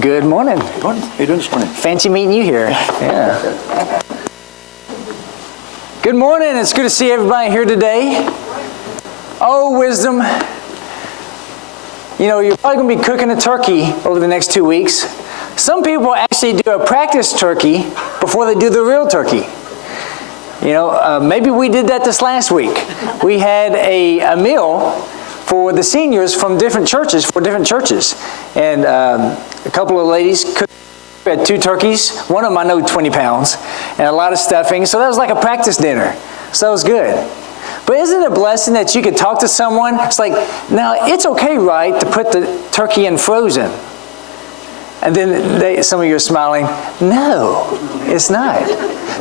Good morning. Good morning. How you doing this morning? Fancy meeting you here. Yeah. Good morning. It's good to see everybody here today. Oh, wisdom. You know, you're probably going to be cooking a turkey over the next 2 weeks. Some people actually do a practice turkey before they do the real turkey. You know, maybe we did that this last week. We had a meal for the seniors from different churches, And a couple of ladies cooked. We had 2 turkeys. One of them I know 20 pounds. And a lot of stuffing. So that was like a practice dinner. So it was good. But isn't it a blessing that you could talk to someone? It's like, now it's okay, right, to put the turkey in frozen? And then some of you are smiling. No, it's not.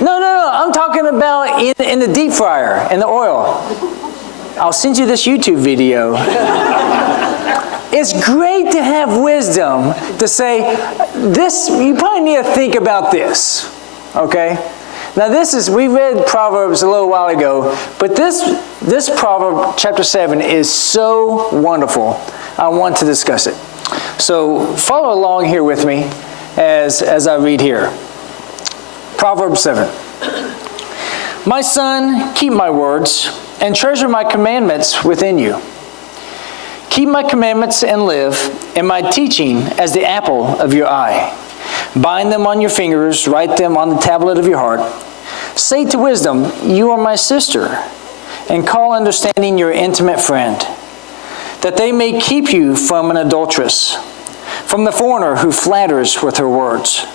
No. I'm talking about in the deep fryer, in the oil. I'll send you this YouTube video. It's great to have wisdom to say, this, you probably need to think about this, okay? Now we read Proverbs a little while ago, but this Proverb, chapter 7, is so wonderful. I want to discuss it. So follow along here with me as I read here. Proverbs 7. My son, keep my words and treasure my commandments within you. Keep my commandments and live, and my teaching as the apple of your eye. Bind them on your fingers, write them on the tablet of your heart. Say to wisdom, you are my sister, and call understanding your intimate friend, that they may keep you from an adulteress, from the foreigner who flatters with her words.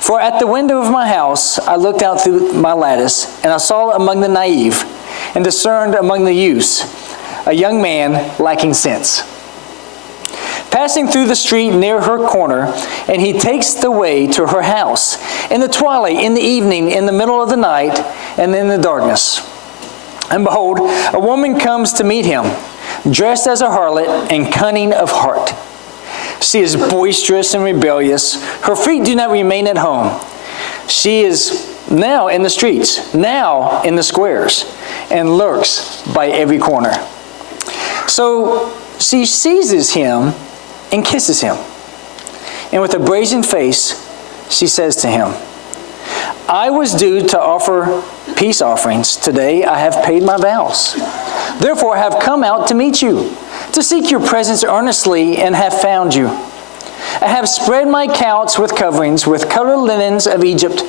For at the window of my house I looked out through my lattice, and I saw among the naive, and discerned among the youths, a young man lacking sense, passing through the street near her corner, and he takes the way to her house, in the twilight, in the evening, in the middle of the night, and in the darkness. And behold, a woman comes to meet him, dressed as a harlot and cunning of heart. She is boisterous and rebellious. Her feet do not remain at home. She is now in the streets, now in the squares, and lurks by every corner. So she seizes him and kisses him. And with a brazen face, she says to him, I was due to offer peace offerings. Today I have paid my vows. Therefore I have come out to meet you, to seek your presence earnestly, and have found you. I have spread my couch with coverings, with colored linens of Egypt,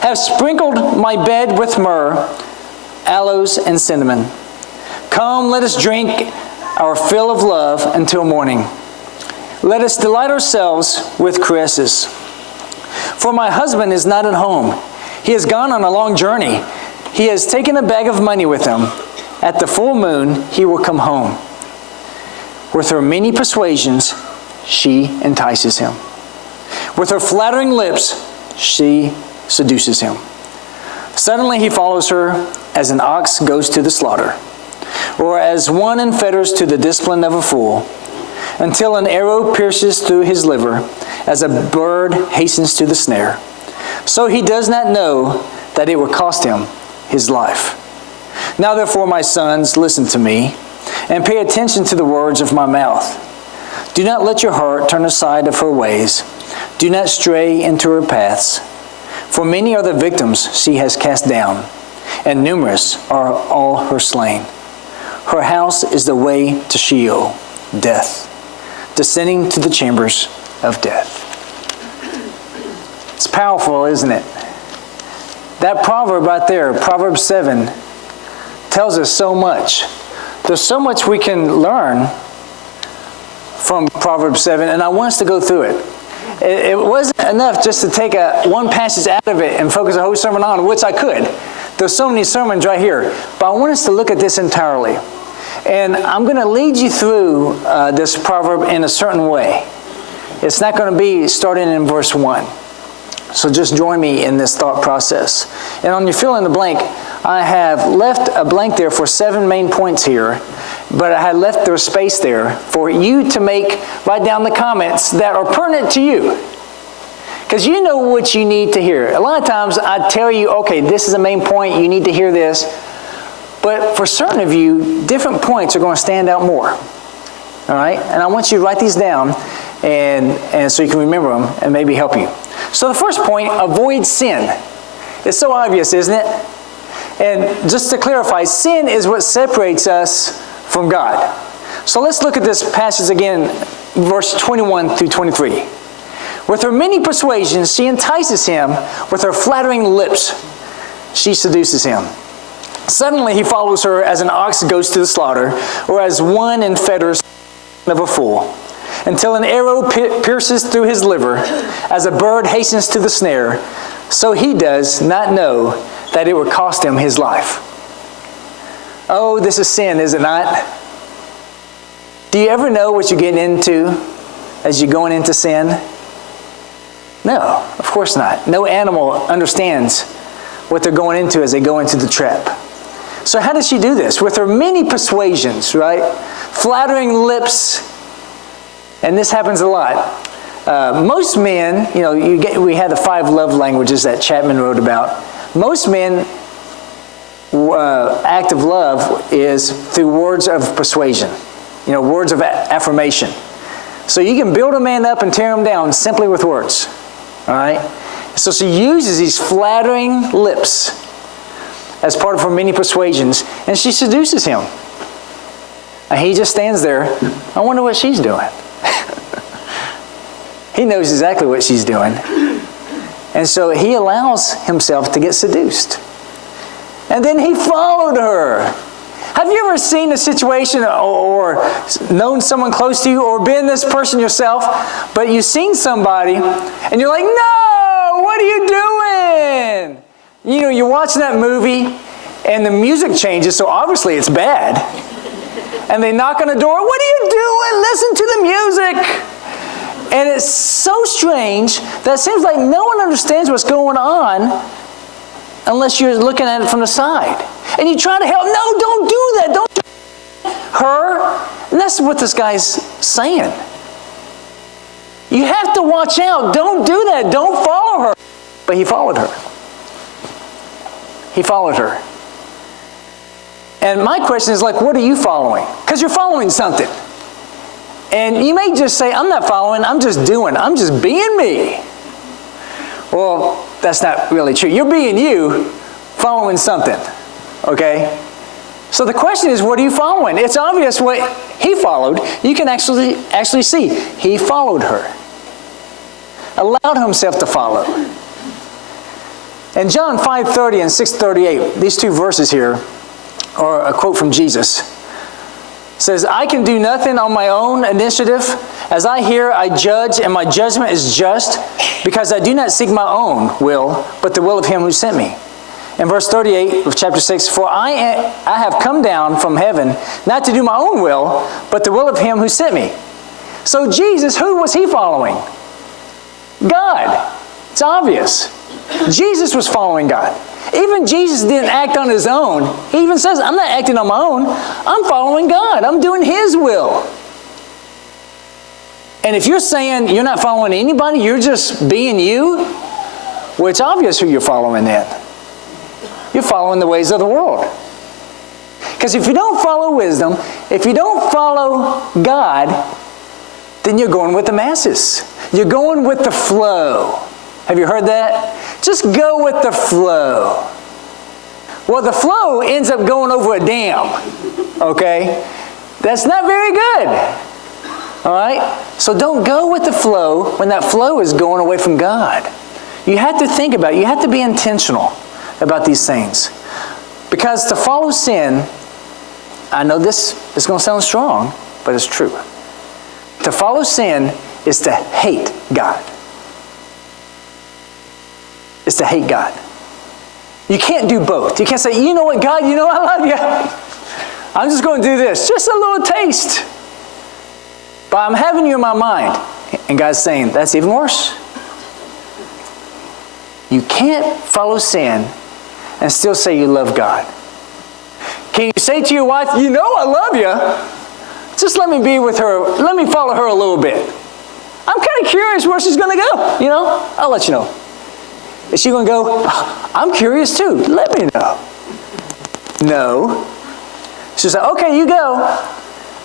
have sprinkled my bed with myrrh, aloes, and cinnamon. Come, let us drink our fill of love until morning. Let us delight ourselves with caresses. For my husband is not at home. He has gone on a long journey. He has taken a bag of money with him. At the full moon, he will come home. With her many persuasions, she entices him. With her flattering lips, she seduces him. Suddenly he follows her as an ox goes to the slaughter, or as one in fetters to the discipline of a fool, until an arrow pierces through his liver, as a bird hastens to the snare. So he does not know that it will cost him his life. Now therefore, my sons, listen to me, and pay attention to the words of my mouth. Do not let your heart turn aside of her ways. Do not stray into her paths. For many are the victims she has cast down, and numerous are all her slain. Her house is the way to Sheol, death, descending to the chambers of death. It's powerful, isn't it? That proverb right there, Proverbs 7, tells us so much. There's so much we can learn from Proverbs 7, and I want us to go through it. It wasn't enough just to take one passage out of it and focus a whole sermon on, which I could. There's so many sermons right here. But I want us to look at this entirely. And I'm going to lead you through this proverb in a certain way. It's not going to be starting in verse 1. So just join me in this thought process. And on your fill in the blank, I have left a blank there for 7 main points here, but I had left there space there for you to write down the comments that are pertinent to you. Because you know what you need to hear. A lot of times I tell you, okay, this is a main point, you need to hear this. But for certain of you, different points are going to stand out more. All right? And I want you to write these down. and so you can remember them and maybe help you. So the first point, avoid sin. It's so obvious, isn't it? And just to clarify, sin is what separates us from God. So let's look at this passage again, verse 21 through 23. With her many persuasions, she entices him. With her flattering lips, she seduces him. Suddenly he follows her as an ox goes to the slaughter, or as one in fetters of a fool, until an arrow pierces through his liver, as a bird hastens to the snare, so he does not know that it would cost him his life. Oh, this is sin, is it not? Do you ever know what you're getting into as you're going into sin? No, of course not. No animal understands what they're going into as they go into the trap. So how does she do this? With her many persuasions, right? Flattering lips. And this happens a lot. Most men, we had the 5 love languages that Chapman wrote about. Most men, act of love is through words of persuasion. Words of affirmation. So you can build a man up and tear him down simply with words. All right? So she uses these flattering lips as part of her many persuasions, and she seduces him. And he just stands there. I wonder what she's doing. He knows exactly what she's doing. And so he allows himself to get seduced. And then he followed her. Have you ever seen a situation or known someone close to you or been this person yourself, but you've seen somebody and you're like, no, what are you doing? You're watching that movie and the music changes, so obviously it's bad. And they knock on the door, what are you doing? Listen to the music. And it's so strange that it seems like no one understands what's going on unless you're looking at it from the side. And you try to help. No, don't do that. Don't do her. And that's what this guy's saying. You have to watch out. Don't do that. Don't follow her. But he followed her. He followed her. And my question is what are you following? Because you're following something. And you may just say, I'm not following, I'm just doing, I'm just being me. Well, that's not really true. You're being you, following something, okay? So the question is, what are you following? It's obvious what he followed. You can actually see. He followed her. Allowed himself to follow. And John 5:30 and 6:38, these 2 verses here, are a quote from Jesus. Says, I can do nothing on my own initiative. As I hear, I judge, and my judgment is just, because I do not seek my own will, but the will of him who sent me. In verse 38 of chapter 6, for I have come down from heaven, not to do my own will, but the will of him who sent me. So Jesus, who was he following? God. It's obvious. Jesus was following God. Even Jesus didn't act on his own. He even says, I'm not acting on my own. I'm following God. I'm doing his will. And if you're saying you're not following anybody, you're just being you, well, it's obvious who you're following then. You're following the ways of the world. Because if you don't follow wisdom, if you don't follow God, then you're going with the masses. You're going with the flow. Have you heard that? Just go with the flow. Well, the flow ends up going over a dam, okay? That's not very good, all right? So don't go with the flow when that flow is going away from God. You have to think about it. You have to be intentional about these things. Because to follow sin, I know this is going to sound strong, but it's true. To follow sin is to hate God. Is to hate God. You can't do both. You can't say, you know what, God, I love you. I'm just going to do this. Just a little taste. But I'm having you in my mind. And God's saying, that's even worse. You can't follow sin and still say you love God. Can you say to your wife, I love you. Just let me be with her. Let me follow her a little bit. I'm kind of curious where she's going to go. I'll let you know. Is she going to go, I'm curious too. Let me know. No. She'll say, okay, you go.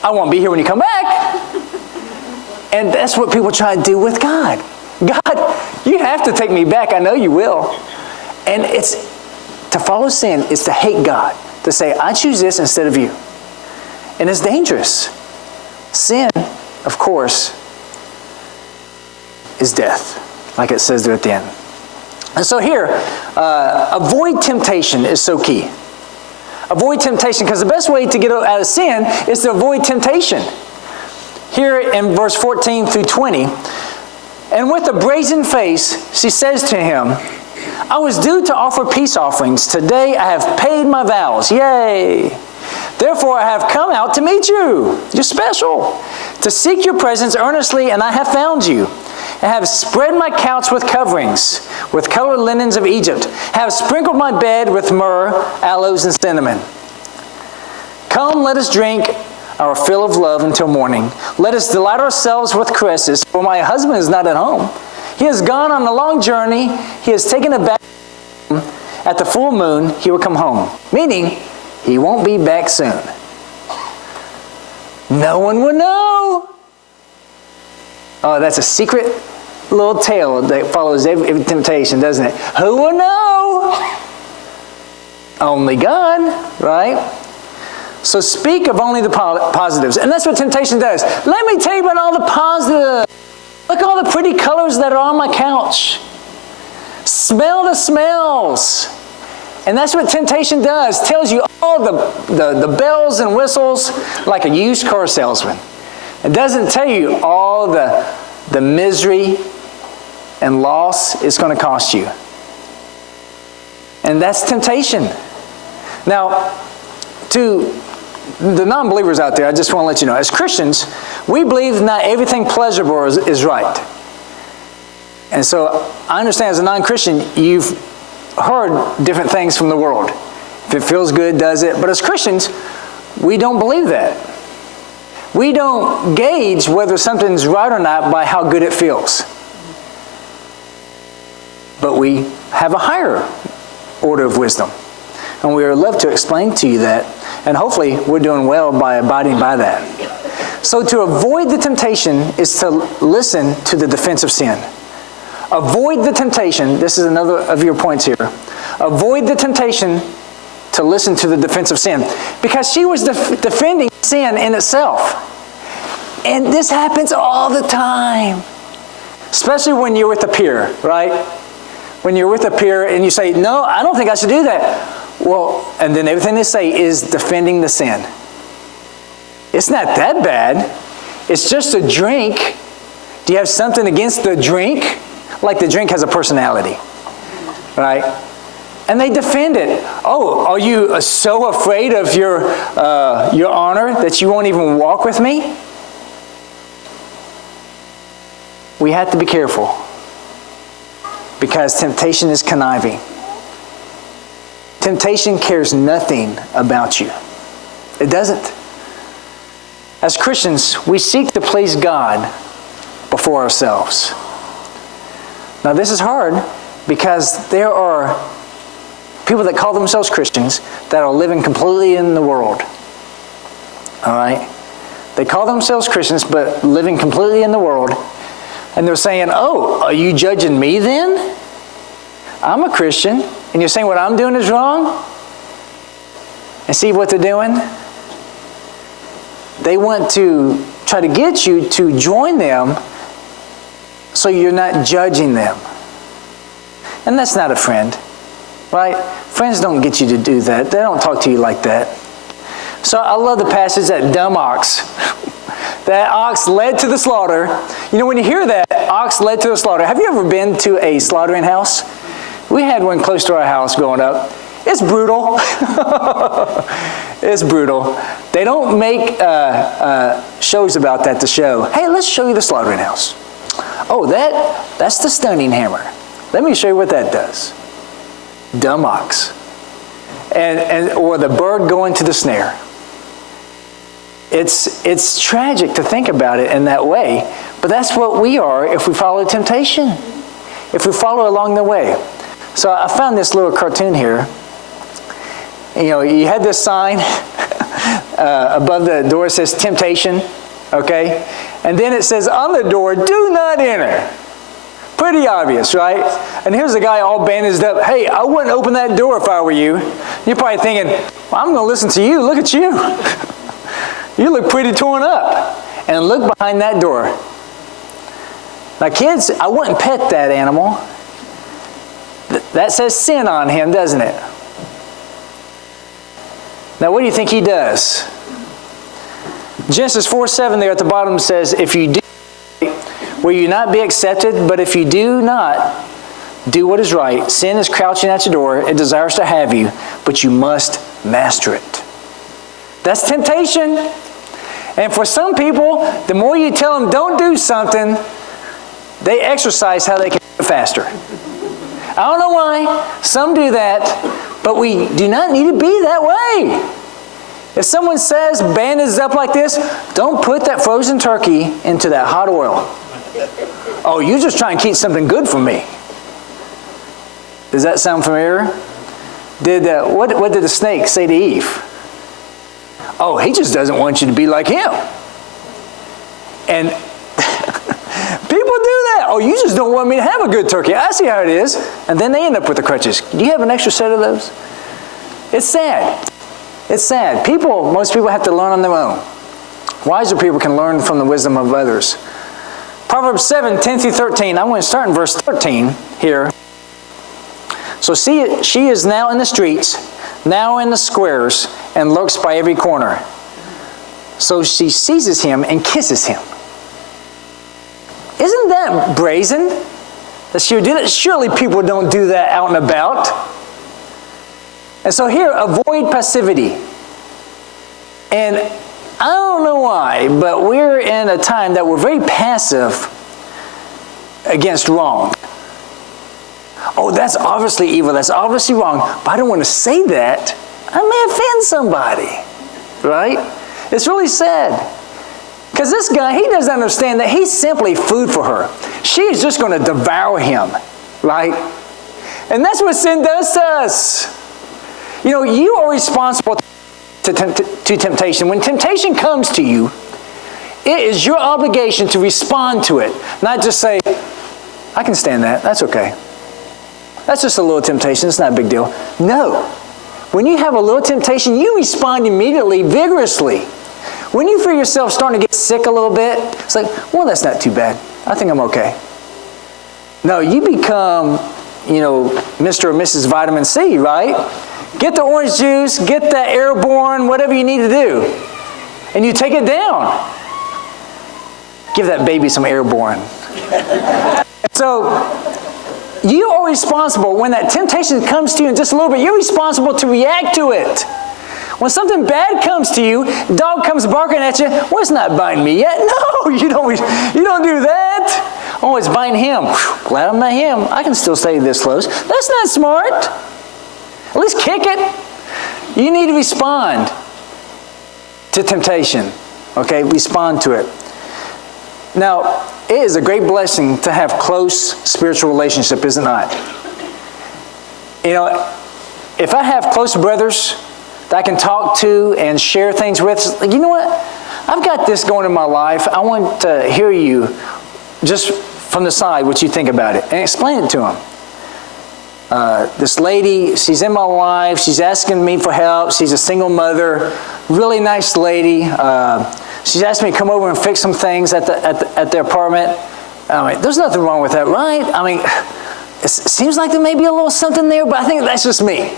I won't be here when you come back. And that's what people try to do with God. God, you have to take me back. I know you will. And it's to follow sin is to hate God. To say, I choose this instead of you. And it's dangerous. Sin, of course, is death, like it says there at the end. And so here, avoid temptation is so key. Avoid temptation, because the best way to get out of sin is to avoid temptation. Here in verse 14 through 20, and with a brazen face, she says to him, I was due to offer peace offerings. Today I have paid my vows. Yay! Therefore I have come out to meet you. You're special. To seek your presence earnestly, and I have found you. I have spread my couch with coverings, with colored linens of Egypt. Have sprinkled my bed with myrrh, aloes, and cinnamon. Come, let us drink our fill of love until morning. Let us delight ourselves with caresses, for my husband is not at home. He has gone on a long journey. He has taken a bath. At the full moon, he will come home. Meaning, he won't be back soon. No one will know. Oh, that's a secret little tale that follows every temptation, doesn't it? Who will know? Only God, right? So speak of only the positives. And that's what temptation does. Let me tell you about all the positives. Look at all the pretty colors that are on my couch. Smell the smells. And that's what temptation does. Tells you all the bells and whistles like a used car salesman. It doesn't tell you all the misery and loss it's going to cost you. And that's temptation. Now, to the non-believers out there, I just want to let you know, as Christians, we believe not everything pleasurable is right. And so I understand as a non-Christian, you've heard different things from the world. If it feels good, does it? But as Christians, we don't believe that. We don't gauge whether something's right or not by how good it feels. But we have a higher order of wisdom. And we would love to explain to you that. And hopefully we're doing well by abiding by that. So to avoid the temptation is to listen to the defense of sin. Avoid the temptation. This is another of your points here. Avoid the temptation to listen to the defense of sin. Because she was defending sin in itself. And this happens all the time. Especially when you're with a peer, right? When you're with a peer and you say, no, I don't think I should do that. Well, and then everything they say is defending the sin. It's not that bad. It's just a drink. Do you have something against the drink? Like the drink has a personality, right? And they defend it. Oh, are you so afraid of your honor that you won't even walk with me? We have to be careful because temptation is conniving. Temptation cares nothing about you. It doesn't. As Christians, we seek to please God before ourselves. Now this is hard because there are people that call themselves Christians that are living completely in the world. All right? They call themselves Christians but living completely in the world. And they're saying, oh, are you judging me then? I'm a Christian. And you're saying what I'm doing is wrong? And see what they're doing? They want to try to get you to join them so you're not judging them. And that's not a friend, right? Friends don't get you to do that. They don't talk to you like that. So I love the passage, that dumb ox. That ox led to the slaughter. You know, when you hear that, ox led to the slaughter. Have you ever been to a slaughtering house? We had one close to our house growing up. It's brutal. It's brutal. They don't make shows about that to show, hey, let's show you the slaughtering house. Oh, that's the stunning hammer. Let me show you what that does. Dumb ox. Or the bird going to the snare. It's tragic to think about it in that way, but that's what we are if we follow temptation. If we follow along the way. So I found this little cartoon here. You know, you had this sign above the door that says temptation, okay? And then it says on the door, do not enter. Pretty obvious, right? And here's a guy all bandaged up. Hey, I wouldn't open that door if I were you. You're probably thinking, well, I'm going to listen to you. Look at you. You look pretty torn up. And look behind that door. Now, kids, I wouldn't pet that animal. That says sin on him, doesn't it? Now, what do you think he does? Genesis 4:7 there at the bottom says, if you do, will you not be accepted? But if you do not do what is right, sin is crouching at your door. It desires to have you, but you must master it. That's temptation. And for some people, the more you tell them don't do something, they exercise how they can do it faster. I don't know why. Some do that, but we do not need to be that way. If someone says, bandaged up like this, don't put that frozen turkey into that hot oil. Oh, you're just trying to keep something good from me. Does that sound familiar? What did the snake say to Eve? Oh, he just doesn't want you to be like him. And people do that. Oh, you just don't want me to have a good turkey. I see how it is. And then they end up with the crutches. Do you have an extra set of those? It's sad. It's sad. Most people have to learn on their own. Wiser people can learn from the wisdom of others. Proverbs 7:10 through 13. I'm going to start in verse 13 here. So she is now in the streets, now in the squares, and lurks by every corner. So she seizes him and kisses him. Isn't that brazen? That she would do that? Surely people don't do that out and about. And so here, avoid passivity. And I don't know why, but we're in a time that we're very passive against wrong. Oh, that's obviously evil. That's obviously wrong. But I don't want to say that. I may offend somebody. Right? It's really sad. Because this guy, he doesn't understand that he's simply food for her. She is just going to devour him. Right? And that's what sin does to us. You know, you are responsible to temptation. When temptation comes to you, it is your obligation to respond to it. Not just say, I can stand that. That's okay. That's just a little temptation. It's not a big deal. No. When you have a little temptation, you respond immediately, vigorously. When you feel yourself starting to get sick a little bit, it's like, well, that's not too bad. I think I'm okay. No, you become, Mr. or Mrs. Vitamin C, right? Get the orange juice, get that Airborne, whatever you need to do. And you take it down. Give that baby some Airborne. So, you are responsible. When that temptation comes to you in just a little bit, you're responsible to react to it. When something bad comes to you, dog comes barking at you, well, it's not biting me yet. No, you don't do that. Oh, it's biting him. Whew, glad I'm not him. I can still stay this close. That's not smart. At least kick it. You need to respond to temptation. Okay, respond to it. Now, it is a great blessing to have close spiritual relationship, is it not? If I have close brothers that I can talk to and share things with, you know what? I've got this going in my life. I want to hear you just from the side what you think about it and explain it to them. This lady, she's in my life. She's asking me for help. She's a single mother, really nice lady. She's asked me to come over and fix some things at the apartment. I mean, there's nothing wrong with that, right? I mean, it seems like there may be a little something there, but I think that's just me.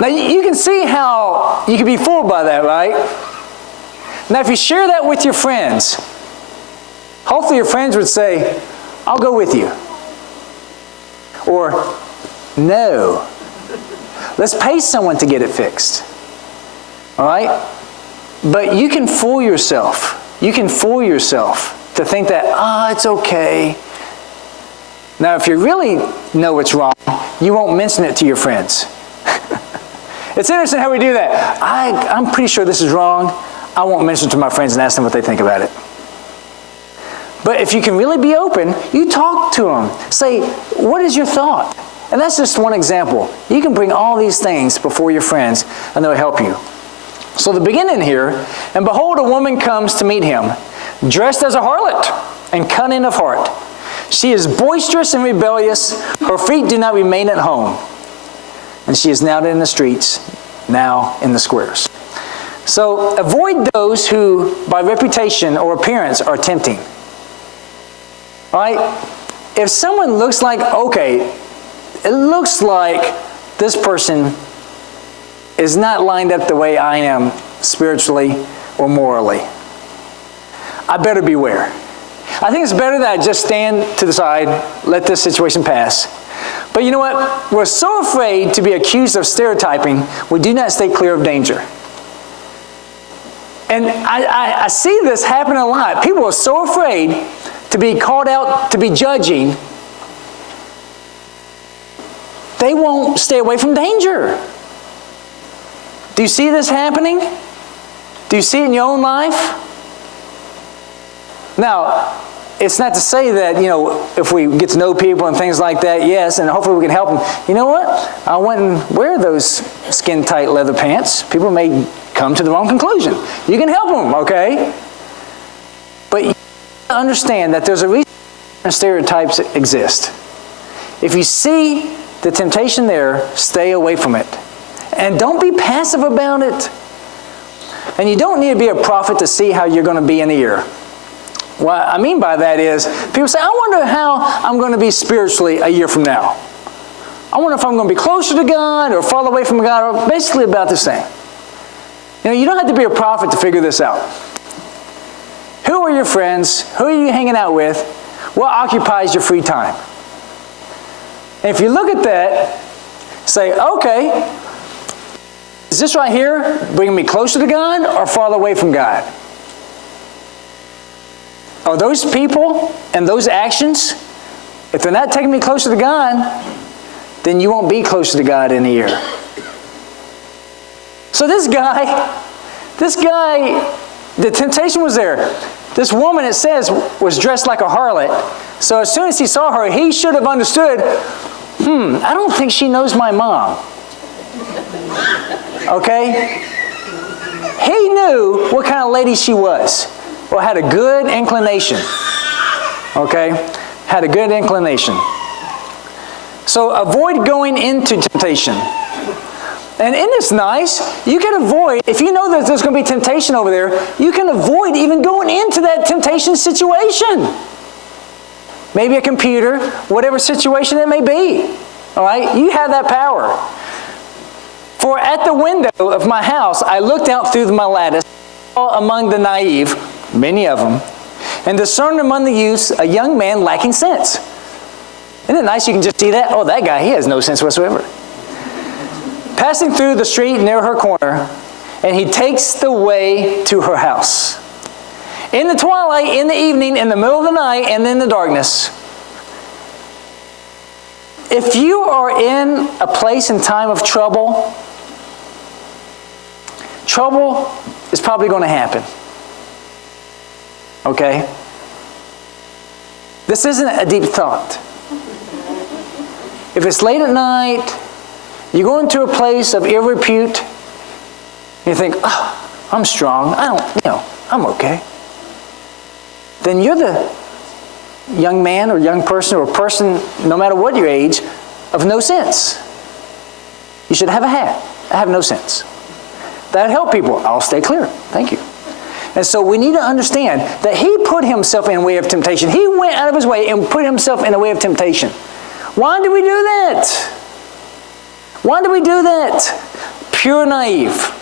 Now, you can see how you can be fooled by that, right? Now, if you share that with your friends, hopefully your friends would say, I'll go with you. Or, no, let's pay someone to get it fixed. All right? But you can fool yourself. You can fool yourself to think that, it's okay. Now, if you really know it's wrong, you won't mention it to your friends. It's interesting how we do that. I'm pretty sure this is wrong. I won't mention it to my friends and ask them what they think about it. But if you can really be open, you talk to them. Say, what is your thought? And that's just one example. You can bring all these things before your friends, and they'll help you. So the beginning here, and behold, a woman comes to meet him, dressed as a harlot and cunning of heart. She is boisterous and rebellious. Her feet do not remain at home. And she is now in the streets, now in the squares. So avoid those who, by reputation or appearance, are tempting. All right? If someone looks like, okay, it looks like this person is not lined up the way I am spiritually or morally, I better beware. I think it's better that I just stand to the side, let this situation pass. But you know what? We're so afraid to be accused of stereotyping, we do not stay clear of danger. And I see this happen a lot. People are so afraid to be called out, to be judging, they won't stay away from danger. Do you see this happening? Do you see it in your own life? Now, it's not to say that, if we get to know people and things like that, yes, and hopefully we can help them. You know what? I wouldn't wear those skin-tight leather pants. People may come to the wrong conclusion. You can help them, okay? But you understand that there's a reason stereotypes exist. If you see the temptation there, stay away from it. And don't be passive about it. And you don't need to be a prophet to see how you're going to be in a year. What I mean by that is, people say, I wonder how I'm going to be spiritually a year from now. I wonder if I'm going to be closer to God or farther away from God, or basically about the same. You don't have to be a prophet to figure this out. Who are your friends? Who are you hanging out with? What occupies your free time? And if you look at that, say, okay, is this right here bringing me closer to God or farther away from God? Are those people and those actions, if they're not taking me closer to God, then you won't be closer to God in a year. So this guy, the temptation was there. This woman, it says, was dressed like a harlot. So as soon as he saw her, he should have understood, I don't think she knows my mom. Okay? He knew what kind of lady she was, or had a good inclination. Okay? Had a good inclination. So avoid going into temptation. And isn't this nice? You can avoid, if you know that there's going to be temptation over there, you can avoid even going into that temptation situation. Maybe a computer, whatever situation it may be. All right? You have that power. For at the window of my house, I looked out through my lattice, saw among the naive, many of them, and discerned among the youths a young man lacking sense. Isn't it nice you can just see that? Oh, that guy, he has no sense whatsoever. Passing through the street near her corner, and he takes the way to her house. In the twilight, in the evening, in the middle of the night, and in the darkness. If you are in a place and time of trouble, trouble is probably going to happen. Okay? This isn't a deep thought. If it's late at night, you go into a place of ill repute, you think, oh, I'm strong, I'm okay. Then you're the young man or young person or person, no matter what your age, of no sense. You should have a hat. I have no sense. That'd help people. I'll stay clear. Thank you. And so we need to understand that he put himself in a way of temptation. He went out of his way and put himself in a way of temptation. Why do we do that? Why do we do that? Pure naive.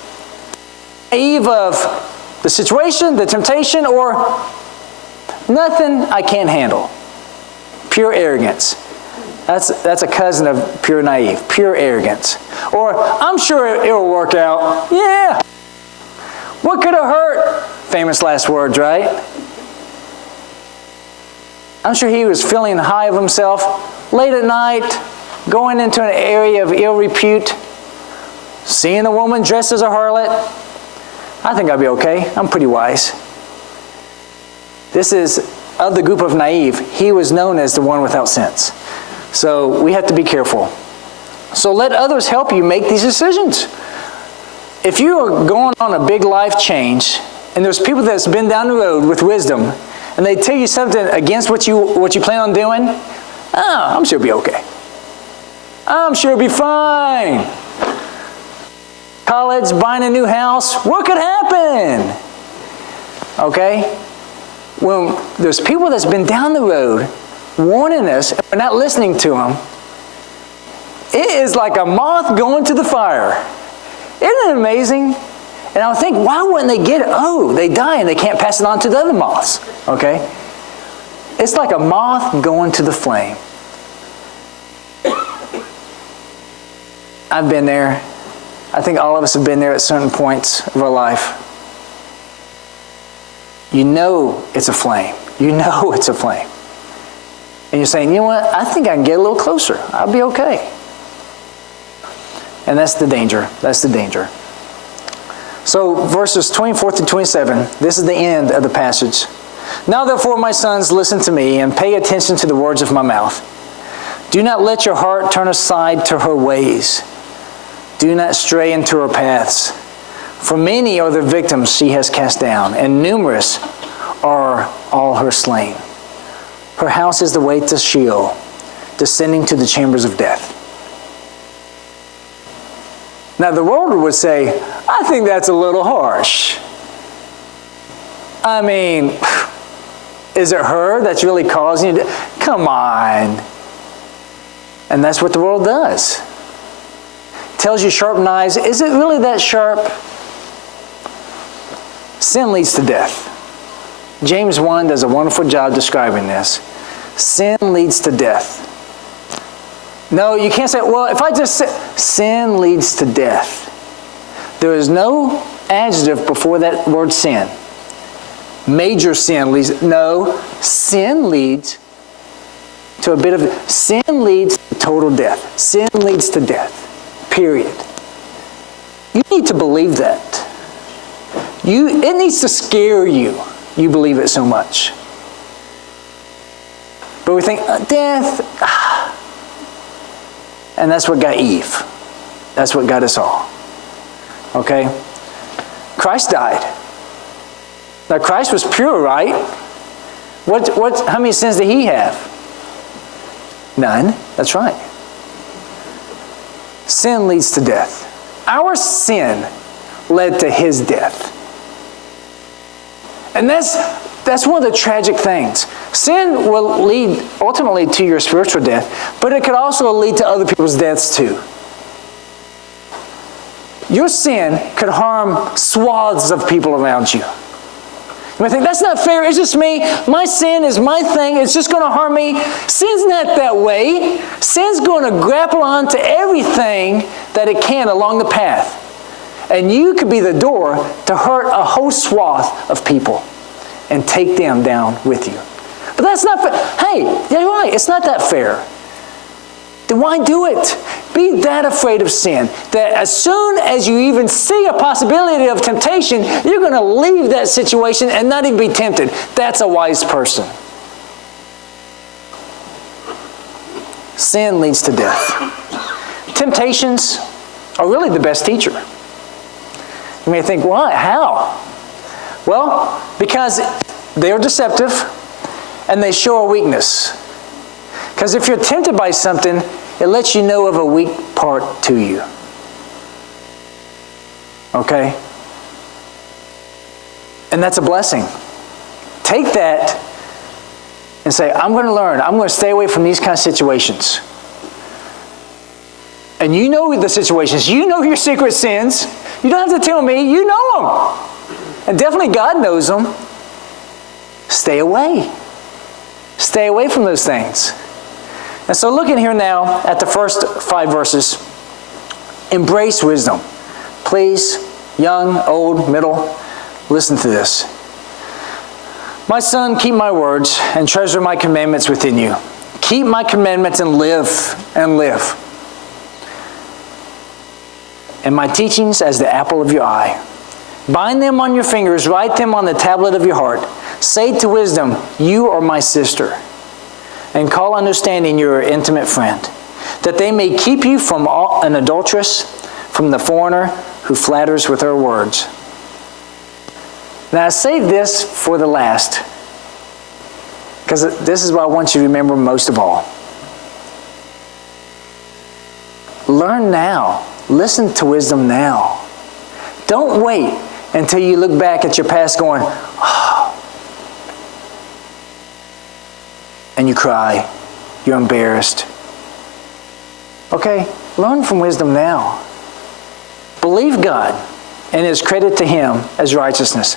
Naive of the situation, the temptation, or nothing I can't handle. Pure arrogance. That's a cousin of pure naive. Pure arrogance. Or, I'm sure it'll work out. Yeah. What could have hurt? Famous last words, right? I'm sure he was feeling high of himself. Late at night, going into an area of ill repute, seeing a woman dressed as a harlot. I think I'll be okay. I'm pretty wise. This is, of the group of naive, he was known as the one without sense. So we have to be careful. So let others help you make these decisions. if you are going on a big life change, and there's people that's been down the road with wisdom, and they tell you something against what you plan on doing, I'm sure it'll be okay. I'm sure it'll be fine. College, buying a new house, what could happen? Okay? When there's people that's been down the road warning us, and we're not listening to them, it is like a moth going to the fire. Isn't it amazing? And I would think, why wouldn't they get it? Oh, they die and they can't pass it on to the other moths. Okay? It's like a moth going to the flame. I've been there. I think all of us have been there at certain points of our life. You know it's a flame. You know it's a flame. And you're saying, you know what? I think I can get a little closer. I'll be okay. And that's the danger. That's the danger. So verses 24 to 27, this is the end of the passage. Now therefore, my sons, listen to me and pay attention to the words of my mouth. Do not let your heart turn aside to her ways. Do not stray into her paths. For many are the victims she has cast down, and numerous are all her slain. Her house is the way to Sheol, descending to the chambers of death. Now the world would say, I think that's a little harsh. I mean, is it her that's really causing you to... Come on. And that's what the world does. Tells you sharp eyes. Is it really that sharp? Sin leads to death. James 1 does a wonderful job describing this. Sin leads to death. No, you can't say, well, if I just say, sin leads to death. There is no adjective before that word sin. Major sin leads, no, sin leads to a bit of, sin leads to total death. Sin leads to death. Period. You need to believe that. It needs to scare you. You believe it so much. But we think, death, and that's what got Eve. That's what got us all. Okay? Christ died. Now Christ was pure, right? How many sins did he have? None. That's right. Sin leads to death. Our sin led to his death. And that's one of the tragic things. Sin will lead ultimately to your spiritual death, but it could also lead to other people's deaths too. Your sin could harm swaths of people around you. You might think, that's not fair, it's just me. My sin is my thing, it's just going to harm me. Sin's not that way. Sin's going to grapple onto everything that it can along the path. And you could be the door to hurt a whole swath of people and take them down with you. But that's not fair. Hey, you're right, it's not that fair. Then why do it? Be that afraid of sin that as soon as you even see a possibility of temptation, you're going to leave that situation and not even be tempted. That's a wise person. Sin leads to death. Temptations are really the best teacher. You may think, why? How? Well, because they're deceptive and they show a weakness. Because if you're tempted by something, it lets you know of a weak part to you. Okay? And that's a blessing. Take that and say, I'm going to learn. I'm going to stay away from these kind of situations. And you know the situations. You know your secret sins. You don't have to tell me. You know them. And definitely God knows them. Stay away. Stay away from those things. And so looking here now at the first 5 verses, embrace wisdom. Please, young, old, middle, listen to this. My son, keep my words and treasure my commandments within you. Keep my commandments and live, and live. And my teachings as the apple of your eye. Bind them on your fingers, write them on the tablet of your heart. Say to wisdom, you are my sister. And call understanding your intimate friend, that they may keep you from an adulteress, from the foreigner who flatters with her words. Now I saved this for the last, because this is what I want you to remember most of all. Learn now. Listen to wisdom now. Don't wait until you look back at your past going, oh, and you cry. You're embarrassed. Okay, learn from wisdom now. Believe God, and it is credit to Him as righteousness.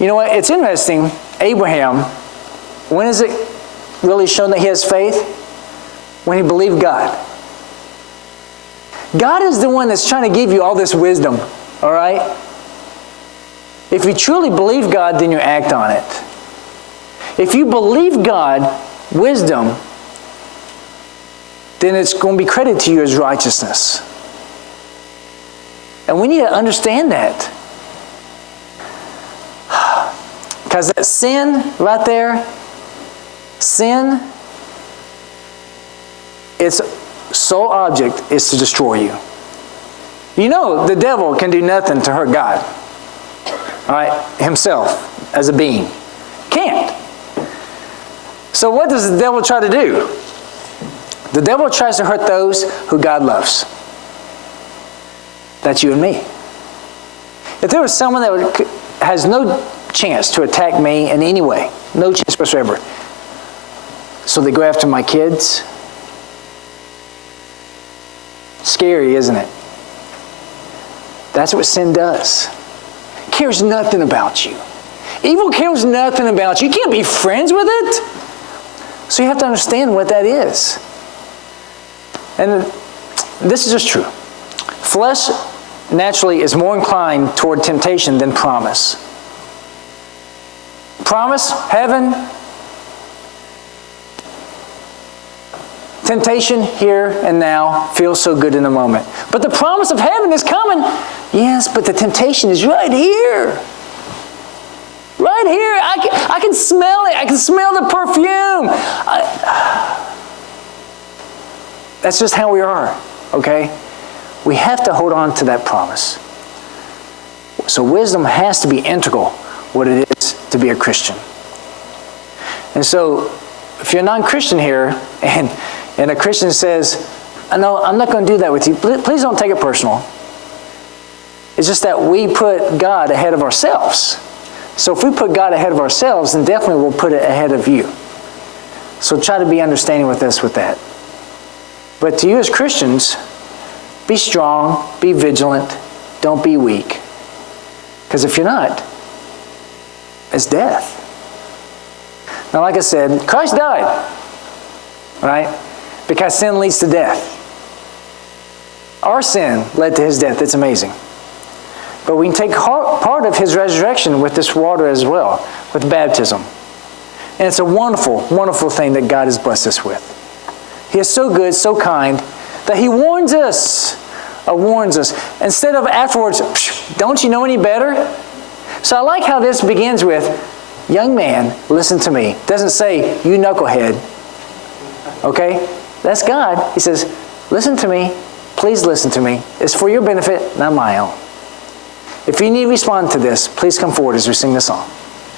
You know what? It's interesting. Abraham, when is it really shown that he has faith? When he believed God. God is the one that's trying to give you all this wisdom, all right? If you truly believe God, then you act on it. If you believe God, wisdom, then it's going to be credited to you as righteousness. And we need to understand that. Because that sin right there, sin, its sole object is to destroy you. You know the devil can do nothing to hurt God. All right? Himself as a being. Can't. So what does the devil try to do? The devil tries to hurt those who God loves. That's you and me. If there was someone that has no chance to attack me in any way, no chance whatsoever, so they go after my kids, scary, isn't it? That's what sin does. Cares nothing about you. Evil cares nothing about you. You can't be friends with it. So you have to understand what that is. And this is just true. Flesh naturally is more inclined toward temptation than promise. Promise, heaven. Temptation here and now feels so good in the moment. But the promise of heaven is coming. Yes, but the temptation is right here. Right here. I can smell it. I can smell the perfume. That's just how we are, okay? We have to hold on to that promise. So wisdom has to be integral what it is to be a Christian. And so if you're a non-Christian here and a Christian says, no, I'm not going to do that with you, please don't take it personal. It's just that we put God ahead of ourselves. So if we put God ahead of ourselves, then definitely we'll put it ahead of you. So try to be understanding with us with that. But to you as Christians, be strong, be vigilant, don't be weak. Because if you're not, it's death. Now, like I said, Christ died, right? Because sin leads to death. Our sin led to His death. It's amazing. But we can take part of His resurrection with this water as well, with baptism. And it's a wonderful, wonderful thing that God has blessed us with. He is so good, so kind, that He warns us. Instead of afterwards, don't you know any better? So I like how this begins with, young man, listen to me. It doesn't say, you knucklehead. Okay? That's God. He says, listen to me. Please listen to me. It's for your benefit, not my own. If you need to respond to this, please come forward as we sing this song.